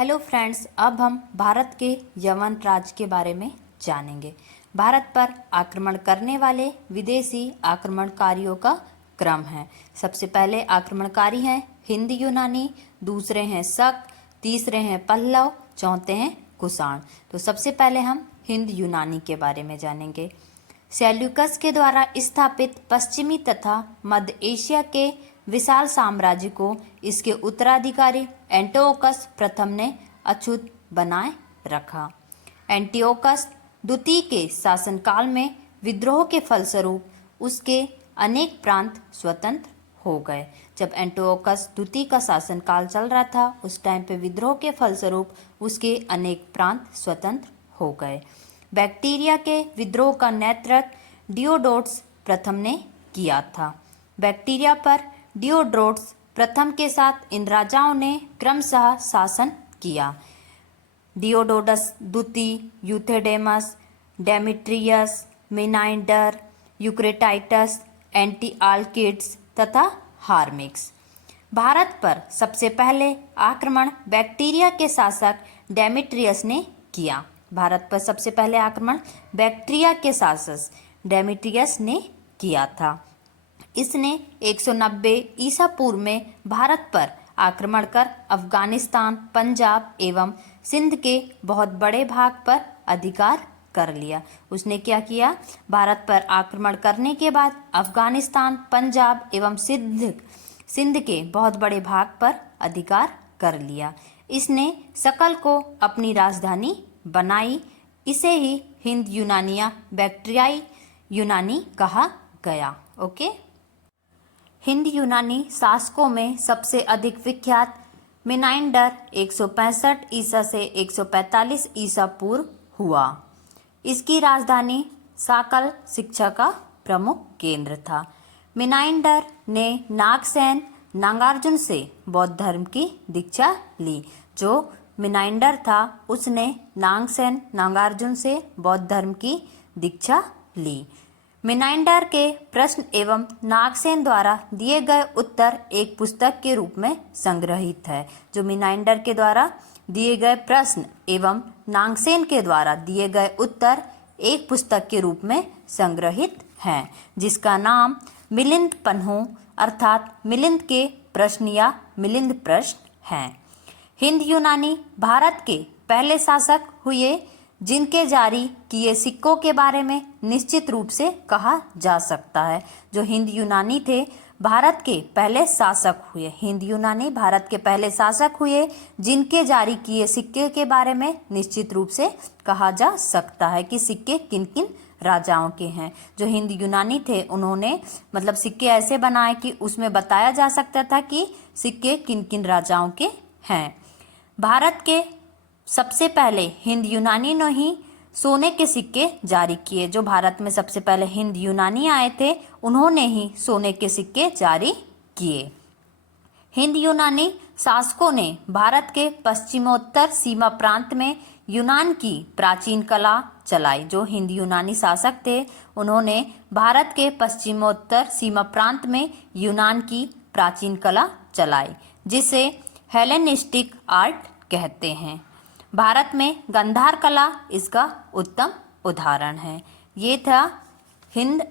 Hello friends, अब हम भारत के यवन राज्य के बारे में जानेंगे। भारत पर आक्रमण करने वाले विदेशी आक्रमणकारियों का क्रम है। सबसे पहले आक्रमणकारी हैं हिंद यूनानी, दूसरे हैं शक, तीसरे हैं पल्लव, चौथे हैं कुषाण। तो सबसे पहले हम हिंद यूनानी के बारे में जानेंगे। सेल्यूकस के द्वारा स्थापित पश्चिमी तथा मध्य एशिया के विशाल साम्राज्य को इसके उत्तराधिकारी एंटिओकस प्रथम ने अछूत बनाए रखा। एंटिओकस द्वितीय के शासनकाल में विद्रोह के फलस्वरूप उसके अनेक प्रांत स्वतंत्र हो गए। जब एंटिओकस द्वितीय का शासनकाल चल रहा था, उस टाइम पे विद्रोह के फलस्वरूप उसके अनेक प्रांत स्वतंत्र हो गए। बैक्टीरिया के विद्रोह का नेतृत्व डियोडोटस प्रथम ने किया था। बैक्टीरिया पर डियोडोटस प्रथम के साथ इन राजाओं ने क्रमशः शासन किया। डियोडोटस द्वितीय, यूथेडेमस, डेमेट्रियस, मेनाइंडर, यूक्रेटाइटस, एंटिआल्किड्स तथा हार्मिक्स। भारत पर सबसे पहले आक्रमण बैक्टीरिया के शासक डेमेट्रियस ने किया। भारत पर सबसे पहले आक्रमण बैक्टीरिया के शासक डेमेट्रियस ने किया था। इसने 190 ईसा पूर्व में भारत पर आक्रमण कर अफगानिस्तान, पंजाब एवं सिंध के बहुत बड़े भाग पर अधिकार कर लिया। उसने क्या किया? भारत पर आक्रमण करने के बाद अफगानिस्तान, पंजाब एवं सिंध के बहुत बड़े भाग पर अधिकार कर लिया। इसने सकल को अपनी राजधानी बनाई। इसे ही हिंद यूनानिया बैक्ट्रियाई यूनानी कहा गया। ओके। हिंद यूनानी शासकों में सबसे अधिक विख्यात मेनाइंडर 165 ईसा से 145 ईसा पूर्व हुआ। इसकी राजधानी साकल शिक्षा का प्रमुख केंद्र था। मेनाइंडर ने नागसेन नागार्जुन से बौद्ध धर्म की दीक्षा ली। जो मेनाइंडर था उसने नागसेन नागार्जुन से बौद्ध धर्म की दीक्षा ली। मेनाइंडर के प्रश्न एवं नागसेन द्वारा दिए गए उत्तर एक पुस्तक के रूप में संग्रहित है। जो मेनाइंडर के द्वारा दिए गए प्रश्न एवं नागसेन के द्वारा दिए गए उत्तर एक पुस्तक के रूप में संग्रहित हैं, जिसका नाम मिलिंद पन्हु अर्थात मिलिंद के प्रश्न या मिलिंद प्रश्न हैं। हिंद यूनानी भारत के पहले शासक हुए जिनके जारी किए सिक्कों के बारे में निश्चित रूप से कहा जा सकता है। जो हिंद यूनानी थे भारत के पहले शासक हुए। हिंद यूनानी भारत के पहले शासक हुए जिनके जारी किए सिक्के के बारे में निश्चित रूप से कहा जा सकता है कि सिक्के किन किन राजाओं के हैं। जो हिंद यूनानी थे उन्होंने सिक्के ऐसे बनाए कि उसमें बताया जा सकता था कि सिक्के किन किन राजाओं के हैं। भारत के सबसे पहले हिंद यूनानी ने ही सोने के सिक्के जारी किए। जो भारत में सबसे पहले हिंद यूनानी आए थे उन्होंने ही सोने के सिक्के जारी किए। हिंद यूनानी शासकों ने भारत के पश्चिमोत्तर सीमा प्रांत में यूनान की प्राचीन कला चलाई। जो हिंद यूनानी शासक थे उन्होंने भारत के पश्चिमोत्तर सीमा प्रांत में यूनान की प्राचीन कला चलाई, जिसे हेलेनिस्टिक आर्ट कहते हैं। भारत में गांधार कला इसका उत्तम उदाहरण है। ये था हिंद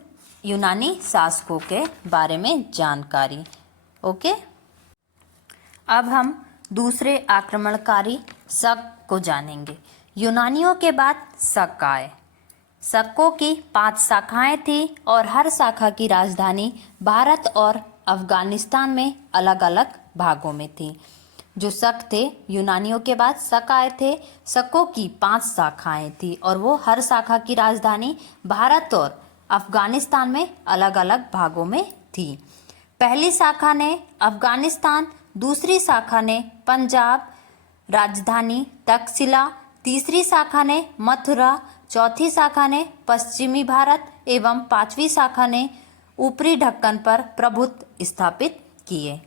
यूनानी शासकों के बारे में जानकारी। ओके। अब हम दूसरे आक्रमणकारी शक को जानेंगे। यूनानियों के बाद शक आए। शकों की 5 शाखाएं थी और हर शाखा की राजधानी भारत और अफगानिस्तान में अलग अलग भागों में थी। जो शक थे, यूनानियों के बाद शक आए थे। शकों की 5 शाखाएं थी और वो हर शाखा की राजधानी भारत और अफगानिस्तान में अलग अलग भागों में थी। पहली शाखा ने अफगानिस्तान, दूसरी शाखा ने पंजाब, राजधानी तक्षशिला, तीसरी शाखा ने मथुरा, चौथी शाखा ने पश्चिमी भारत एवं 5वीं शाखा ने ऊपरी ढक्कन पर प्रभुत्व स्थापित किए।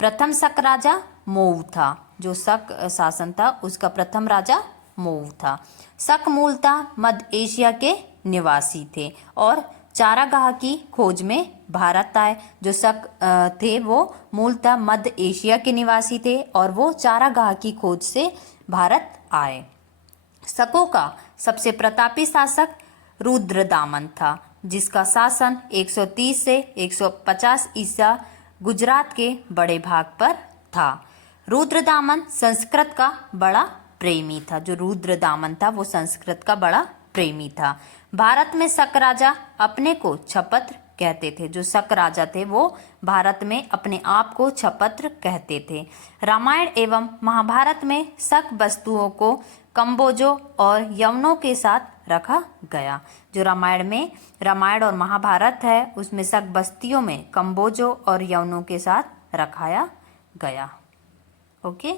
प्रथम शक राजा मोऊ था। जो शक शासन था उसका प्रथम राजा मोऊ था। शक मूलतः मध्य एशिया के निवासी थे और चारागाह की खोज में भारत आए। जो शक थे वो मूलतः मध्य एशिया के निवासी थे और वो चारागाह की खोज से भारत आए। शकों का सबसे प्रतापी शासक रुद्रदामन था, जिसका शासन 130 से 150 ईसा गुजरात के बड़े भाग पर था। रुद्रदामन संस्कृत का बड़ा प्रेमी था। जो रुद्रदामन था वो संस्कृत का बड़ा प्रेमी था। भारत में शक राजा अपने को क्षपत्र कहते थे। जो शक राजा थे वो भारत में अपने आप को क्षपत्र कहते थे। रामायण एवं महाभारत में शक वस्तुओं को कम्बोजों और यवनों के साथ रखा गया। जो रामायण और महाभारत है उसमें शक बस्तियों में कम्बोजों और यवनों के साथ रखाया गया। ओके,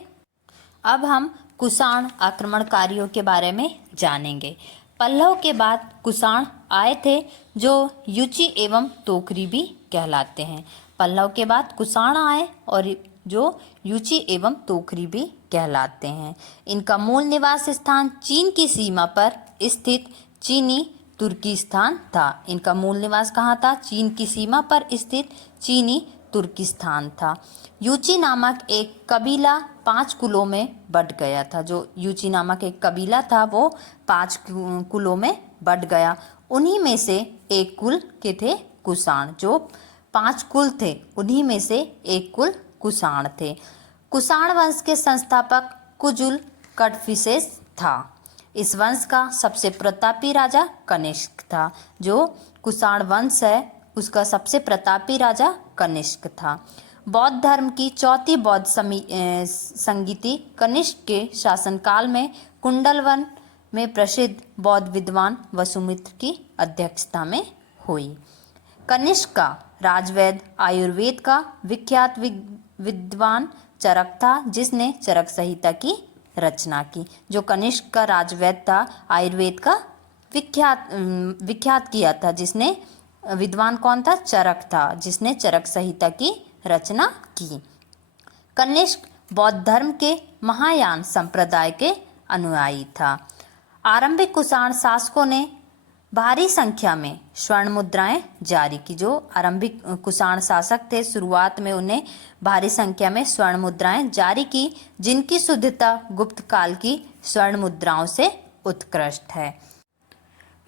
अब हम कुषाण आक्रमणकारियों के बारे में जानेंगे। पल्लव के बाद कुषाण आए थे, जो युचि एवं तोकरी भी कहलाते हैं। पल्लव के बाद कुषाण आए और जो युचि एवं तोकरी भी कहलाते हैं। इनका मूल निवास स्थान चीन की सीमा पर स्थित चीनी तुर्किस्तान था। इनका मूल निवास कहाँ था? चीन की सीमा पर स्थित चीनी तुर्किस्तान था। युचि नामक एक कबीला 5 कुलों में बट गया था। जो युचि नामक एक कबीला था वो 5 कुलों में बट गया। उन्हीं में से एक कुल के थे कुषाण। जो 5 कुल थे उन्हीं में से एक कुल कुषाण थे। कुषाण वंश के संस्थापक कुजुल कड़फिसेस था। इस वंश का सबसे प्रतापी राजा कनिष्क था। जो कुषाण वंश है उसका सबसे प्रतापी राजा कनिष्क था। बौद्ध धर्म की चौथी बौद्ध संगीति कनिष्क के शासनकाल में कुंडलवन में प्रसिद्ध बौद्ध विद्वान वसुमित्र की अध्यक्षता में हुई। कनिष्क का राजवैद आयुर्वेद का विख्यात विद्वान चरक था, जिसने चरक संहिता की रचना की। जो कनिष्क का राजवैद था आयुर्वेद का विख्यात किया था, जिसने विद्वान कौन था? चरक था, जिसने चरक संहिता की रचना की। कनिष्क बौद्ध धर्म के महायान संप्रदाय के अनुयायी था। आरंभिक कुषाण शासकों ने भारी संख्या में स्वर्ण मुद्राएं जारी की। जो आरंभिक कुषाण शासक थे शुरुआत में उन्हें भारी संख्या में स्वर्ण मुद्राएं जारी की, जिनकी शुद्धता गुप्त काल की स्वर्ण मुद्राओं से उत्कृष्ट है।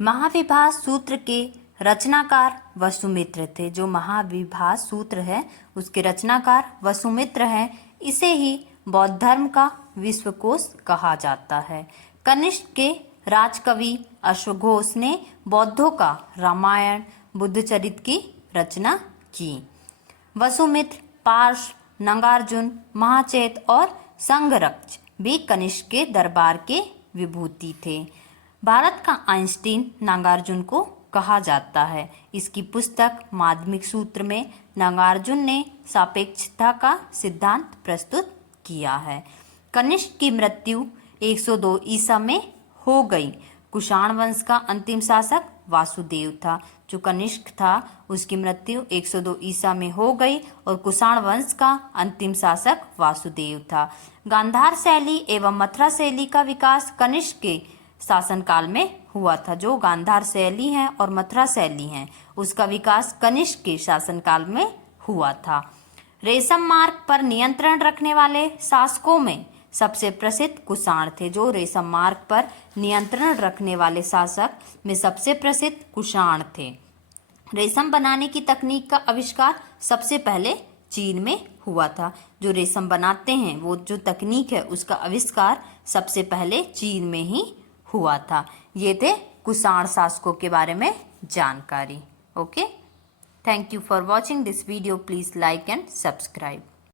महाविभास सूत्र के रचनाकार वसुमित्र थे। जो महाविभास सूत्र है उसके रचनाकार वसुमित्र हैं। इसे ही बौद्ध धर्म का विश्वकोश कहा जाता है। कनिष्क के राजकवि अश्वघोष ने बौद्धों का रामायण बुद्धचरित की रचना की। वसुमित्र, पार्श, नगार्जुन, महाचैत और संघरक्ष भी कनिष्क के दरबार के विभूति थे। भारत का आइंस्टीन नागार्जुन को कहा जाता है। इसकी पुस्तक माध्यमिक सूत्र में नागार्जुन ने सापेक्षता का सिद्धांत प्रस्तुत किया है। कनिष्क की मृत्यु 102 ईसा में हो गई। कुषाण वंश का अंतिम शासक वासुदेव था। जो कनिष्क था उसकी मृत्यु 102 ईसा में हो गई और कुषाण वंश का अंतिम शासक वासुदेव था। गांधार शैली एवं मथुरा शैली का विकास कनिष्क के शासनकाल में हुआ था। जो गांधार शैली है और मथुरा शैली है उसका विकास कनिष्क के शासनकाल में हुआ था। रेशम मार्ग पर नियंत्रण रखने वाले शासकों में सबसे प्रसिद्ध कुषाण थे। जो रेशम मार्ग पर नियंत्रण रखने वाले शासक में सबसे प्रसिद्ध कुषाण थे। रेशम बनाने की तकनीक का आविष्कार सबसे पहले चीन में हुआ था। जो रेशम बनाते हैं वो जो तकनीक है उसका आविष्कार सबसे पहले चीन में ही हुआ था। ये थे कुषाण शासकों के बारे में जानकारी। Okay, thank you for watching this video. Please like and subscribe.